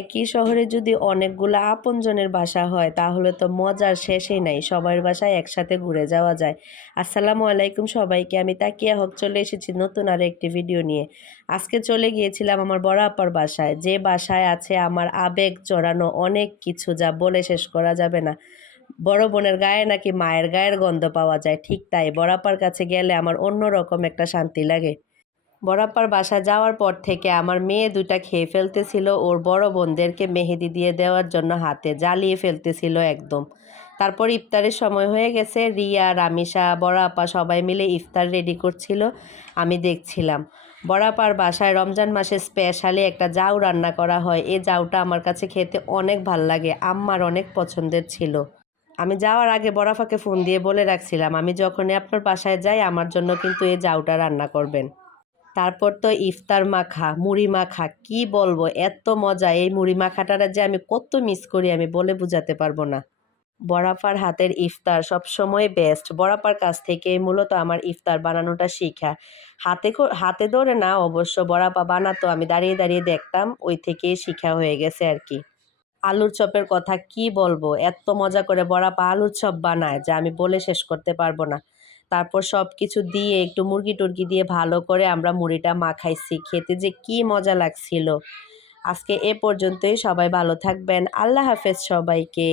একই শহরে যদি অনেকগুলো আপনজনের বাসা হয় তাহলে তো মজার শেষই নাই। সবার বাসায় একসাথে ঘুরে যাওয়া যায়। আসসালামু আলাইকুম সবাইকে। আমি তাকিয়া হক চলে এসেছি নতুন আরো একটি ভিডিও নিয়ে। আজকে চলে গিয়েছিলাম আমার বড় আপার বাসায়। যে বাসায় আছে আমার আবেগ জড়ানো অনেক কিছু, যা বলে শেষ করা যাবে না। বড় বোনের গায়ে নাকি মায়ের গায়ের গন্ধ পাওয়া যায়। ঠিক তাই, বড় আপার কাছে গেলে আমার অন্যরকম একটা শান্তি লাগে। বড়াপ্পার বাসায় যাওয়ার পর থেকে আমার মেয়ে দুইটা খেয়ে ফেলতেছিল, ওর বড় বোনদেরকে মেহেদি দিয়ে দেওয়ার জন্য হাতে জ্বালিয়ে ফেলতেছিল একদম। তারপর ইফতারের সময় হয়ে গেছে, রিয়া, রামিসা, বড় আপা সবাই মিলে ইফতার রেডি করছিল, আমি দেখছিলাম। বড় আপার বাসায় রমজান মাসে স্পেশালি একটা জাউ রান্না করা হয়। এই জাউটা আমার কাছে খেতে অনেক ভাল লাগে, আম্মার অনেক পছন্দের ছিল। আমি যাওয়ার আগে বড় আপাকে ফোন দিয়ে বলে রাখছিলাম, আমি যখনই আপনার বাসায় যাই আমার জন্য কিন্তু এই জাউটা রান্না করবেন। তারপর তো ইফতার মাখা, মুড়ি মাখা, কি বলবো, এত মজা! এই মুড়ি মাখাটারে যে আমি কত মিস করি আমি বলে বুঝাতে পারবো না। বড়াপার হাতের ইফতার সবসময় বেস্ট। বড়াপার কাছ থেকেই মূলত আমার ইফতার বানানোটা শিখা। হাতে ধরে না অবশ্য, বড়াপা বানাতো, আমি দাঁড়িয়ে দাঁড়িয়ে দেখতাম, ওই থেকেই শিখা হয়ে গেছে আর কি। আলুর চপের কথা কি বলবো, এত মজা করে বড়াপা আলুর চপ বানায় যা আমি বলে শেষ করতে পারবো না। তারপর সব কিছু দিয়ে একটু মুরগি টুরগি দিয়ে ভালো করে আমরা মুড়িটা মাখাইছি, খেতে যে কি মজা লাগছিল। আজকে এ পর্যন্তই, সবাই ভালো থাকবেন, আল্লাহ হাফেজ সবাইকে।